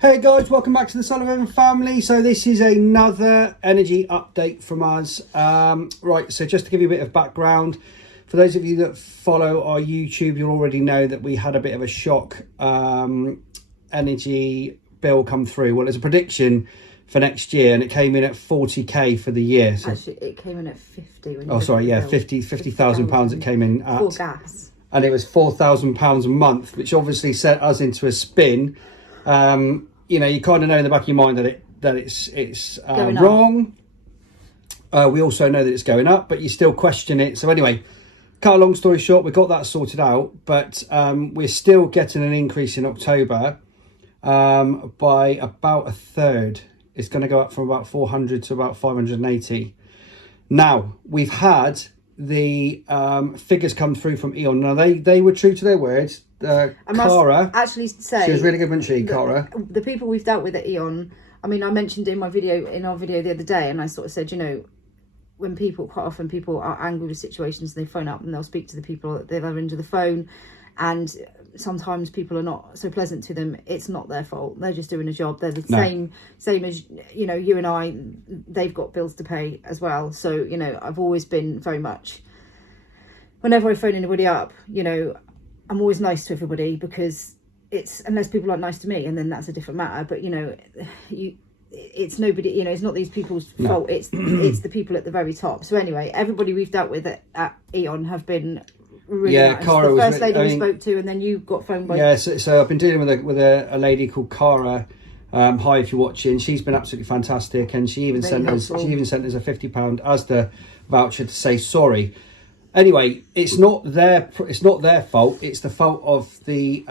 Hey guys, welcome back to the Sullivan family. So this is another energy update from us. Right, so just to give you a bit of background, for those of you that follow our YouTube, you'll already know that we had a bit of a shock energy bill come through. Well, there's a prediction for next year and it came in at 40k for the year. So, actually, it came in at 50. Oh, sorry, yeah, £50,000 it came in at. For gas. And it was £4,000 a month, which obviously set us into a spin. You know, you kind of know in the back of your mind that it's wrong. We also know that it's going up, but you still question it. So anyway, cut a long story short, we got that sorted out, but we're still getting an increase in October by about a third. It's going to go up from about 400 to about 580. Now, we've had the figures come through from E.ON. Now, they were true to their words. Cara, actually say she was really good, wasn't she, Cara? The people we've dealt with at E.ON, I mean, I mentioned in our video the other day, and I sort of said, you know, when quite often people are angry with situations, they phone up and they'll speak to the people that they've ever into the phone, and sometimes people are not so pleasant to them. It's not their fault. They're just doing a job. They're the same as, you know, you and I. They've got bills to pay as well. So, you know, I've always been very much, whenever I phone anybody up, you know, I'm always nice to everybody, because it's, unless people aren't nice to me, and then that's a different matter. But, you know, it's nobody, you know, it's not these people's fault. It's the people at the very top. So anyway, everybody we've dealt with at E.ON have been really nice. Cara the was first lady we spoke to, and then you got phoned by. Yeah, so I've been dealing with a lady called Cara. Hi, if you're watching. She's been absolutely fantastic, and she even sent us a £50 Asda voucher to say sorry. Anyway, it's not their fault. It's the fault of the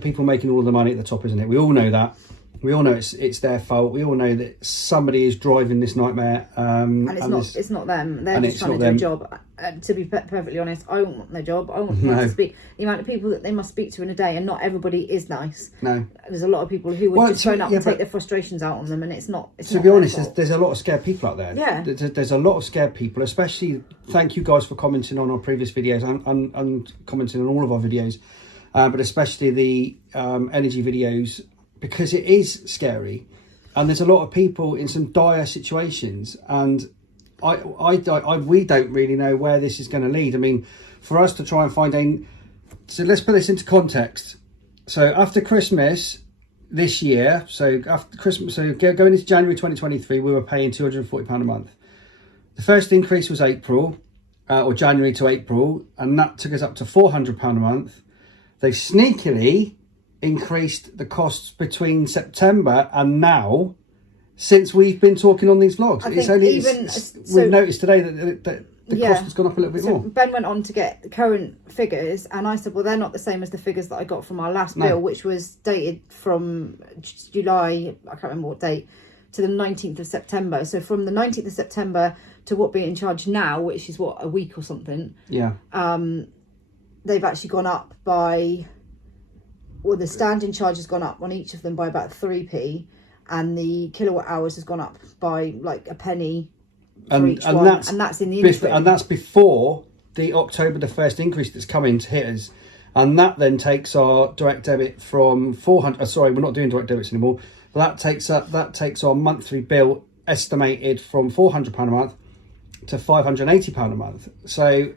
people making all of the money at the top, isn't it? We all know that. We all know it's their fault. We all know that somebody is driving this nightmare. And it's not them. They're just trying to do a job. To be perfectly honest, I don't want their job. I want them to speak. The amount of people that they must speak to in a day, and not everybody is nice. No. There's a lot of people who would just phone up and take their frustrations out on them, and it's not. To be honest, there's a lot of scared people out there. Yeah. There's a lot of scared people, especially. Thank you guys for commenting on our previous videos and commenting on all of our videos, but especially the energy videos, because it is scary, and there's a lot of people in some dire situations, and we don't really know where this is going to lead. I mean, for us to try and find so let's put this into context. So after Christmas this year, so after Christmas, so going into January 2023, we were paying £240 a month. The first increase was April, or January to April, and that took us up to £400 a month. They've sneakily increased the costs between September and now, since we've been talking on these vlogs. We've noticed today that the cost has gone up a little bit more. Ben went on to get the current figures, and I said, well, they're not the same as the figures that I got from our last bill, which was dated from July, I can't remember what date, to the 19th of September. So from the 19th of September to what being in charge now, which is what, a week or something, they've actually gone up by, well, the standing charge has gone up on each of them by about 3p, and the kilowatt hours has gone up by like a penny for each one. And that's in the interim. And that's before the October the 1st increase that's coming to hit us. And that then takes our direct debit from 400. Sorry, we're not doing direct debits anymore. But that takes our monthly bill estimated from £400 a month to £580 a month. So,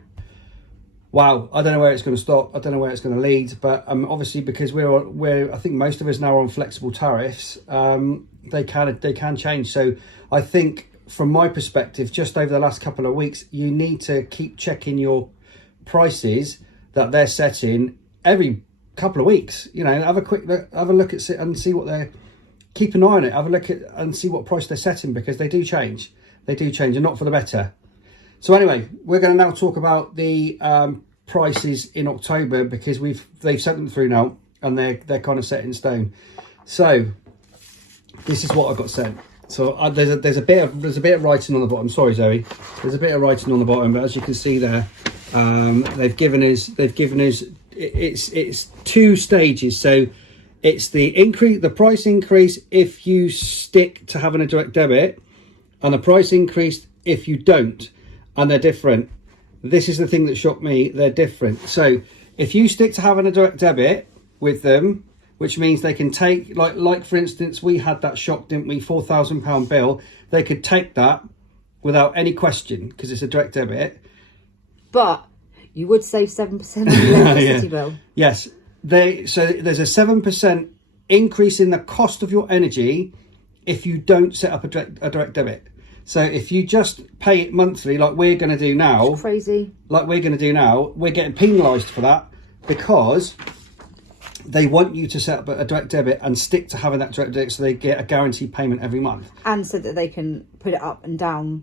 wow, I don't know where it's going to stop. I don't know where it's going to lead. But obviously, because I think most of us now are on flexible tariffs, they can change. So I think, from my perspective, just over the last couple of weeks, you need to keep checking your prices that they're setting every couple of weeks. You know, have a look at it and see what they're. Keep an eye on it. Have a look at and see what price they're setting, because they do change. They do change, and not for the better. So anyway, we're going to now talk about the prices in October, because they've sent them through now, and they're kind of set in stone. So this is what I got sent. So there's a bit of writing on the bottom. Sorry, Zoe. There's a bit of writing on the bottom, but as you can see there, they've given us it's 2 stages. So it's the price increase if you stick to having a direct debit, and the price increase if you don't, and they're different. This is the thing that shocked me. They're different. So if you stick to having a direct debit with them, which means they can take, like for instance, we had that shock, didn't we? £4,000 bill. They could take that without any question because it's a direct debit. But you would save 7% on the electricity bill. Yes. So there's a 7% increase in the cost of your energy if you don't set up a direct debit. So if you just pay it monthly, like we're going to do now, it's crazy. Like we're going to do now, we're getting penalised for that because they want you to set up a direct debit and stick to having that direct debit, so they get a guaranteed payment every month, and so that they can put it up and down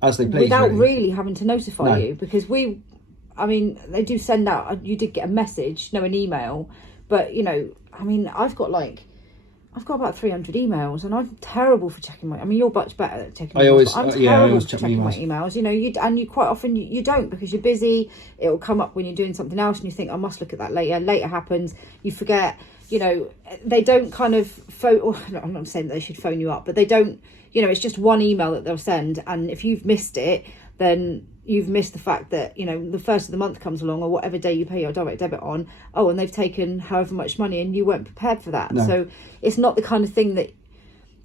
as they please, without really having to notify No. you. Because I mean, they do send out. You did get a message, no, an email, but you know, I mean, I've got about 300 emails, and I'm terrible for checking my. I mean, you're much better at checking. I always, I'm yeah, I terrible always for check checking my my emails. You know, you quite often you don't because you're busy. It will come up when you're doing something else, and you think I must look at that later. Later happens, you forget. You know, they don't kind of phone. I'm not saying that they should phone you up, but they don't. You know, it's just one email that they'll send, and if you've missed it, then you've missed the fact that, you know, the first of the month comes along, or whatever day you pay your direct debit on, and they've taken however much money and you weren't prepared for that. No. So it's not the kind of thing that,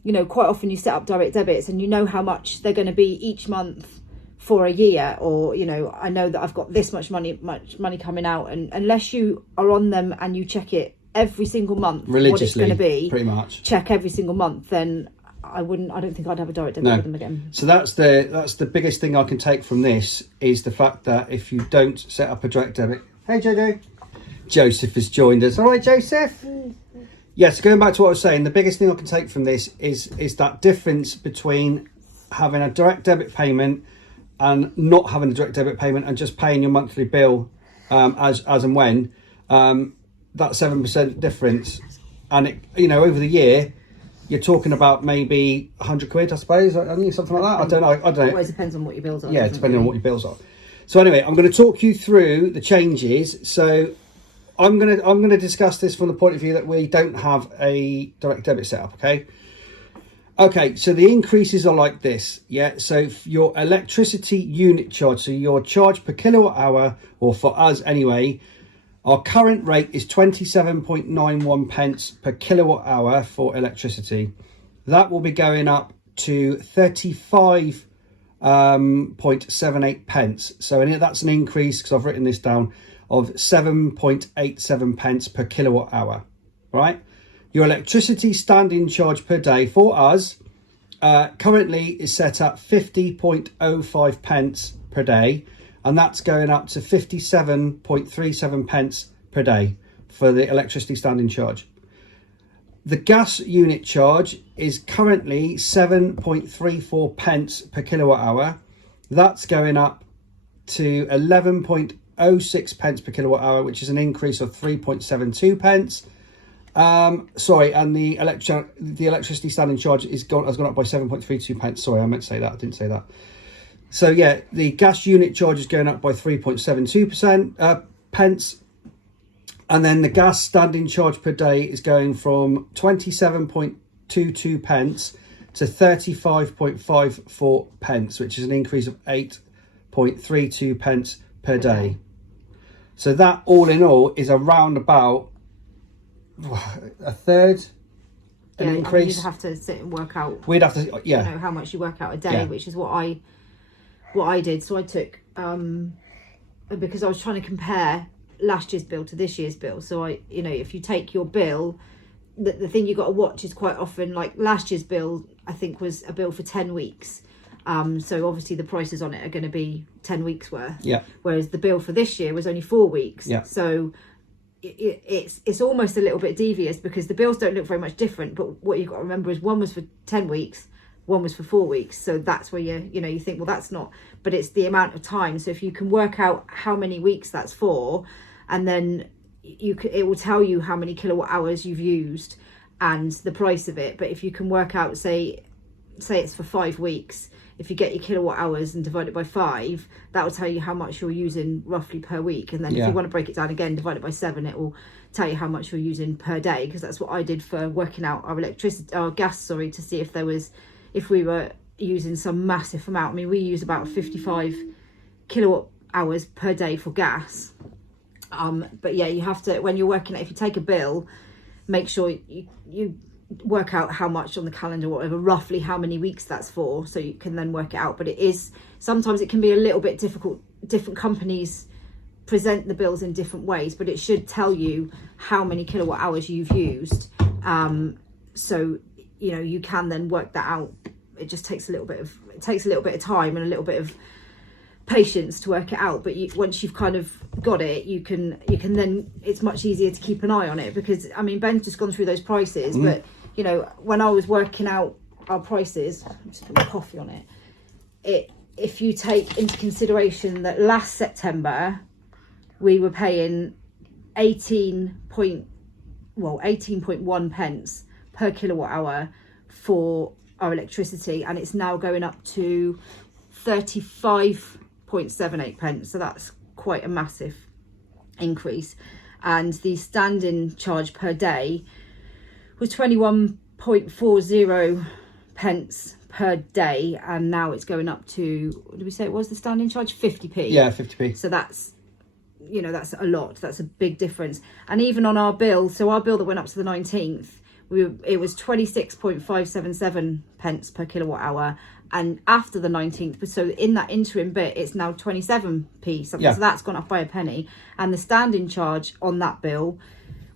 you know, quite often you set up direct debits and you know how much they're going to be each month for a year, or, you know, I know that I've got this much money coming out, and unless you are on them and you check it every single month religiously, what it's going to be, pretty much check every single month, then I don't think I'd have a direct debit with them again. So that's the biggest thing I can take from this, is the fact that if you don't set up a direct debit. Hey Jojo, Joseph has joined us. All right, Joseph. Yes, going back to what I was saying, the biggest thing I can take from this is that difference between having a direct debit payment and not having a direct debit payment and just paying your monthly bill as and when. That 7% difference, and it, you know, over the year, you're talking about maybe 100 quid, I suppose. I think something like that. I don't know. It always depends on what your bills are. Yeah, depending on what your bills are. So anyway, I'm going to talk you through the changes. So I'm going to discuss this from the point of view that we don't have a direct debit set up. Okay. So the increases are like this. Yeah. So your electricity unit charge, so your charge per kilowatt hour, or for us anyway, our current rate is 27.91 pence per kilowatt hour for electricity. That will be going up to 35.78 pence. So that's an increase, because I've written this down, of 7.87 pence per kilowatt hour. Right? Your electricity standing charge per day for us currently is set at 50.05 pence per day. And that's going up to 57.37 pence per day for the electricity standing charge. The gas unit charge is currently 7.34 pence per kilowatt hour. That's going up to 11.06 pence per kilowatt hour, which is an increase of 3.72 pence. And the electricity standing charge has gone up by 7.32 pence. Sorry, I meant to say that. I didn't say that. So yeah, the gas unit charge is going up by 3.72 pence, and then the gas standing charge per day is going from 27.22 pence to 35.54 pence, which is an increase of 8.32 pence per day. So that all in all is around about a third. An increase. I mean, you'd have to sit and work out. We'd have to, you know, how much you work out a day, which is what I did. So I took because I was trying to compare last year's bill to this year's bill. So you know, if you take your bill, the thing you got to watch is quite often, like last year's bill, I think was a bill for 10 weeks. So obviously the prices on it are going to be 10 weeks worth. Yeah. Whereas the bill for this year was only 4 weeks. Yeah. So it's almost a little bit devious, because the bills don't look very much different, but what you've got to remember is one was for 10 weeks, one was for 4 weeks. So that's where you think, well, that's not, but it's the amount of time. So if you can work out how many weeks that's for, and then it will tell you how many kilowatt hours you've used and the price of it. But if you can work out, say it's for 5 weeks, if you get your kilowatt hours and divide it by 5, that will tell you how much you're using roughly per week. And then if you want to break it down again, divide it by 7, it will tell you how much you're using per day, because that's what I did for working out our gas, to see if we were using some massive amount. I mean, we use about 55 kilowatt hours per day for gas. But yeah, you have to, when you're working, if you take a bill, make sure you work out how much on the calendar, whatever, roughly how many weeks that's for, so you can then work it out. But it is, sometimes it can be a little bit difficult. Different companies present the bills in different ways, but it should tell you how many kilowatt hours you've used. So you know, you can then work that out. It just takes a little bit of time and a little bit of patience to work it out, but once you've kind of got it, you can then, it's much easier to keep an eye on it, because I mean, Ben's just gone through those prices, but you know, when I was working out our prices, I'm just put my coffee on it, if you take into consideration that last September we were paying 18.1 pence per kilowatt hour for our electricity, and it's now going up to 35.78 pence, so that's quite a massive increase. And the standing charge per day was 21.40 pence per day, and now it's going up to, what did we say it was, the standing charge? 50p. Yeah, 50p. So that's, you know, that's a lot, that's a big difference. And even on our bill, so our bill that went up to the 19th, it was 26.577 pence per kilowatt hour, and after the 19th, so in that interim bit, it's now 27p something. Yeah. So that's gone up by a penny, and the standing charge on that bill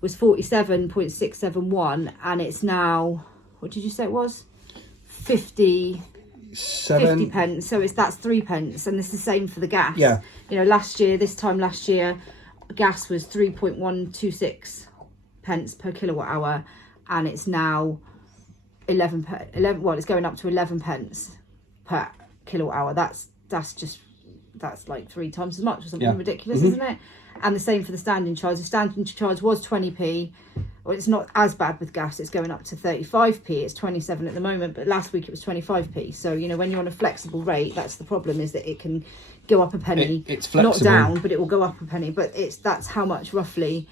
was 47.671, and it's now, what did you say it was, 50 pence, so that's 3 pence. And it's the same for the gas. Yeah, you know, this time last year gas was 3.126 pence per kilowatt hour, and it's now 11, well, it's going up to 11 pence per kilowatt hour. That's like 3 times as much or something. Ridiculous, isn't it? And the same for the standing charge. The standing charge was 20p. Well, it's not as bad with gas, it's going up to 35p. It's 27 at the moment, but last week it was 25p. So, you know, when you're on a flexible rate, that's the problem, is that it can go up a penny. It's flexible, not down, but it will go up a penny. But that's how much roughly,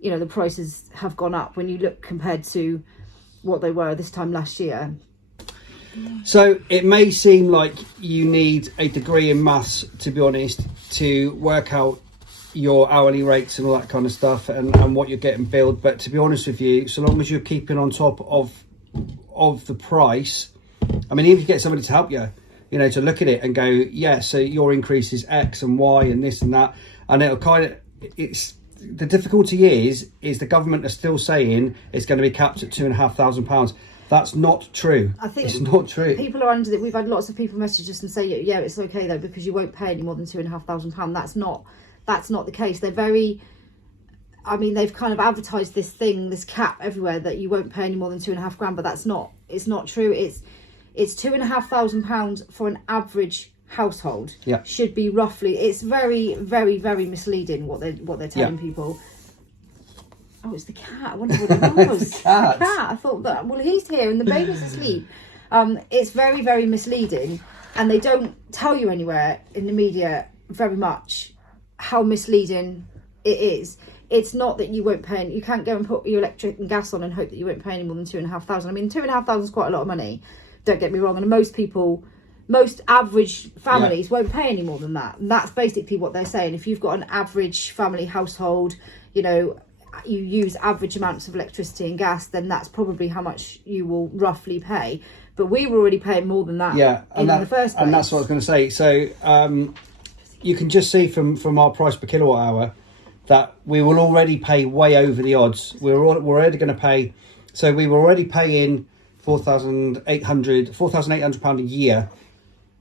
you know, the prices have gone up when you look compared to what they were this time last year. So it may seem like you need a degree in maths, to be honest, to work out your hourly rates and all that kind of stuff, and what you're getting billed. But to be honest with you, so long as you're keeping on top of the price, I mean, even if you get somebody to help you, you know, to look at it and go, yeah, so your increase is X and Y and this and that, and it'll kind of, it's, the difficulty is the government are still saying it's going to be capped at £2,500. That's not true. I think it's not true. People are under it. We've had lots of people message us and say, yeah, it's okay though, because you won't pay any more than £2,500. That's not the case. They're very, I mean, they've kind of advertised this cap everywhere that you won't pay any more than £2,500, but it's not true. It's £2,500 for an average household. Yeah. Should be roughly, it's very, very, very misleading what they're telling people. Oh, it's the cat. I wonder what it was. It's the cat. I thought that, well, he's here and the baby's asleep. It's very, very misleading, and they don't tell you anywhere in the media very much how misleading it is. It's not that you won't pay, you can't go and put your electric and gas on and hope that you won't pay any more than £2,500. I mean, £2,500 is quite a lot of money, don't get me wrong, and most average families won't pay any more than that. And that's basically what they're saying. If you've got an average family household, you know, you use average amounts of electricity and gas, then that's probably how much you will roughly pay. But we were already paying more than that in the first place. And that's what I was going to say. So you can just see from our price per kilowatt hour that we will already pay way over the odds. We're already going to pay, so we were already paying £4,800 a year.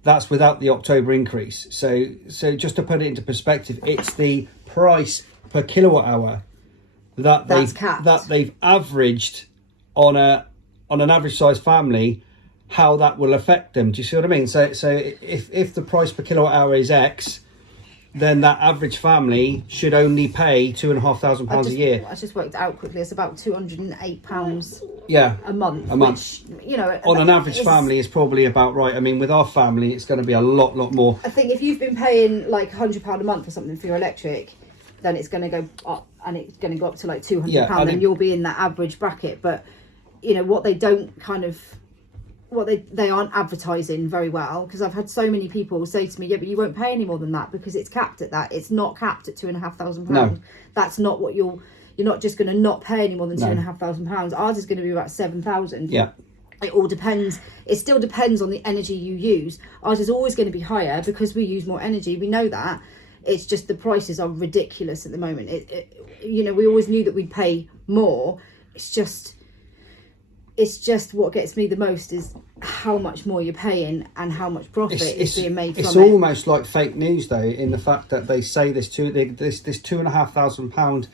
That's without the October increase. So just to put it into perspective, it's the price per kilowatt hour that they've averaged on an average size family, how that will affect them. Do you see what I mean? So if the price per kilowatt hour is X, then that average family should only pay £2,500 a year. I just worked it out quickly. It's about £208 a month. Which, you know, on an average family is probably about right. I mean, with our family, it's going to be a lot more. I think if you've been paying like £100 a month or something for your electric, then it's going to go up, and it's going to go up to like £200, and you'll be in that average bracket. But you know what, they don't kind of, what they aren't advertising very well, because I've had so many people say to me, yeah, but you won't pay any more than that because it's capped at that. It's not capped at £2,500. No. That's not what you'll, you're not just going to not pay any more than £2,500. Ours is going to be about 7,000. Yeah. It all depends. It still depends on the energy you use. Ours is always going to be higher because we use more energy. We know that. It's just the prices are ridiculous at the moment. You know, we always knew that we'd pay more. It's just what gets me the most is how much more you're paying and how much profit is being made from it. It's almost like fake news, though, in the fact that they say this £2,500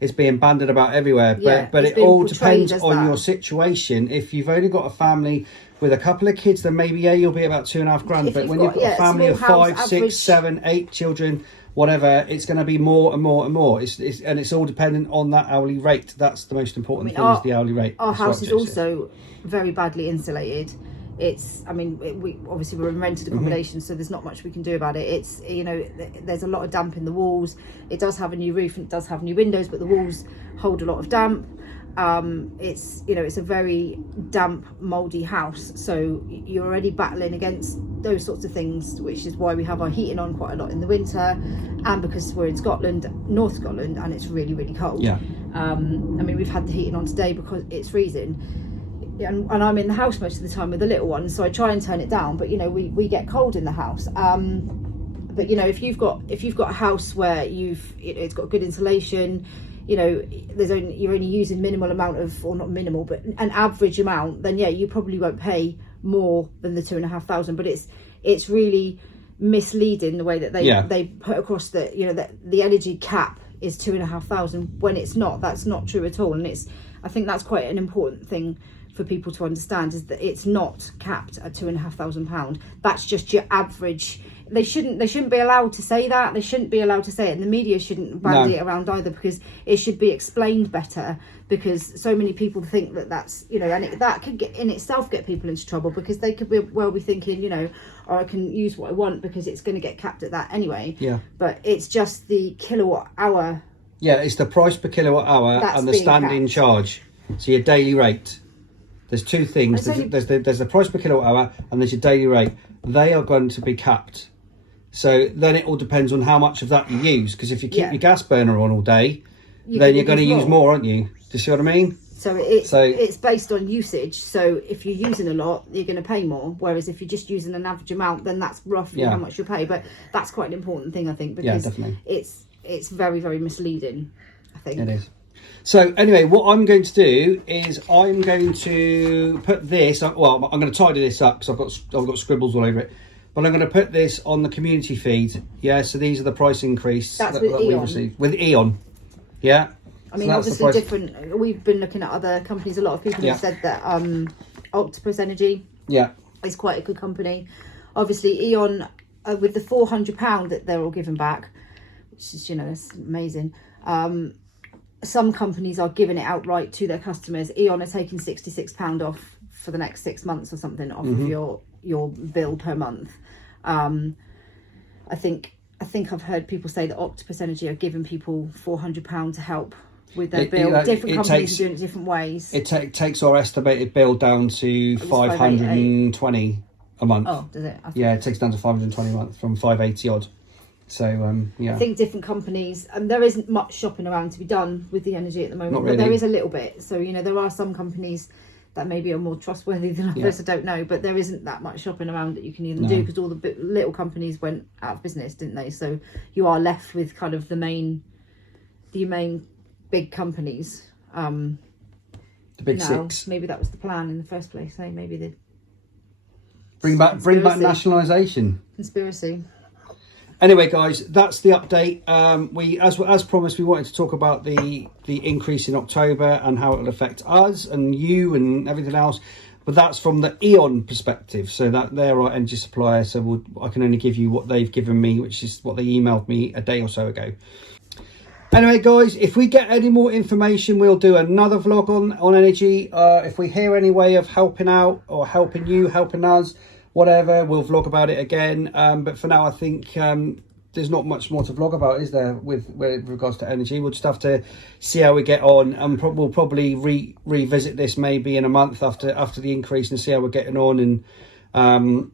is being bandied about everywhere. But it all depends on your situation. If you've only got a family with a couple of kids, then maybe you'll be about £2,500. But when you've got a family of 5, 6, 7, 8 children, whatever, it's going to be more and more and more. It's all dependent on that hourly rate. That's the most important thing, is the hourly rate. Our house is also very badly insulated. We're in rented accommodation, so there's not much we can do about it. It's, you know, there's a lot of damp in the walls. It does have a new roof and it does have new windows, but the walls hold a lot of damp. It's a very damp, mouldy house, so you're already battling against those sorts of things, which is why we have our heating on quite a lot in the winter, and because we're in Scotland, North Scotland, and it's really, really cold. We've had the heating on today because it's freezing, and I'm in the house most of the time with the little one, so I try and turn it down, but you know, we get cold in the house. But you know, if you've got a house where it's got good insulation, you know, you're only using minimal amount of, or not minimal, but an average amount, then you probably won't pay more than the £2,500. But it's really misleading the way that they put across that, you know, that the energy cap is £2,500 when it's not. That's not true at all. And I think that's quite an important thing for people to understand, is that it's not capped at £2,500. That's just your average. They shouldn't be allowed to say that. They shouldn't be allowed to say it, and the media shouldn't bandy it around either, because it should be explained better, because so many people think that that's, you know, and that could get in itself get people into trouble, because they could be thinking, you know, or I can use what I want because it's going to get capped at that anyway. But it's just the kilowatt hour. It's the price per kilowatt hour and the standing charge. So your daily rate. There's two things. There's the price per kilowatt hour and there's your daily rate. They are going to be capped. So then it all depends on how much of that you use. Because if you keep your gas burner on all day, then you're going to use more, aren't you? Do you see what I mean? So it's based on usage. So if you're using a lot, you're going to pay more. Whereas if you're just using an average amount, then that's roughly how much you'll pay. But that's quite an important thing, I think, because it's very, very misleading, I think. It is. So anyway, what I'm going to do is I'm going to put this, well, I'm going to tidy this up because I've got scribbles all over it, but I'm going to put this on the community feed. So these are the price increase that we received with E.ON. I mean, obviously different. We've been looking at other companies. A lot of people have said that Octopus Energy is quite a good company. Obviously E.ON, with the £400 that they're all giving back, which is, you know, that's amazing. Some companies are giving it outright to their customers. E.ON are taking £66 off for the next 6 months or something off of your bill per month. I think I've heard people say that Octopus Energy are giving people £400 to help with their bill. Different companies are doing it different ways. It takes our estimated bill down to 520 a month. Oh, does it? It takes down to 520 a month from 580 odd. So I think different companies, and there isn't much shopping around to be done with the energy at the moment. Not really. But there is a little bit. So, you know, there are some companies that maybe are more trustworthy than others. I don't know, but there isn't that much shopping around that you can even do, because all the little companies went out of business, didn't they? So you are left with kind of the main big companies. The big six. Maybe that was the plan in the first place. Maybe they bring back nationalisation. Conspiracy. Anyway, guys, that's the update. We, as promised, we wanted to talk about the increase in October and how it will affect us and you and everything else. But that's from the E.ON perspective. So that they're our energy supplier. So I can only give you what they've given me, which is what they emailed me a day or so ago. Anyway, guys, if we get any more information, we'll do another vlog on energy. If we hear any way of helping out or helping you, helping us, whatever, we'll vlog about it again. But for now, I think there's not much more to vlog about, is there, with regards to energy? We'll just have to see how we get on, and we'll probably revisit this maybe in a month after the increase and see how we're getting on, and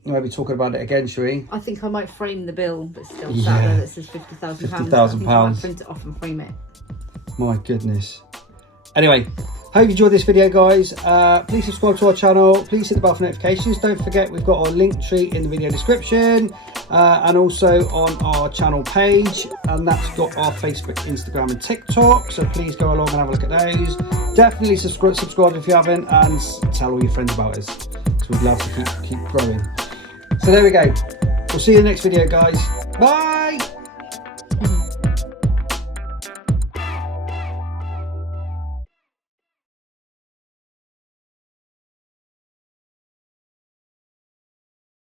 maybe talking about it again, shall we? I think I might frame the bill that's still sat there that says £50,000. £50,000. I might print it off and frame it. My goodness. Anyway, hope you enjoyed this video, guys. Please subscribe to our channel. Please hit the bell for notifications. Don't forget, we've got our link tree in the video description, and also on our channel page, and that's got our Facebook, Instagram and TikTok, so please go along and have a look at those. Definitely subscribe if you haven't, and tell all your friends about us, because we'd love to keep growing. So there we go. We'll see you in the next video, guys. Bye.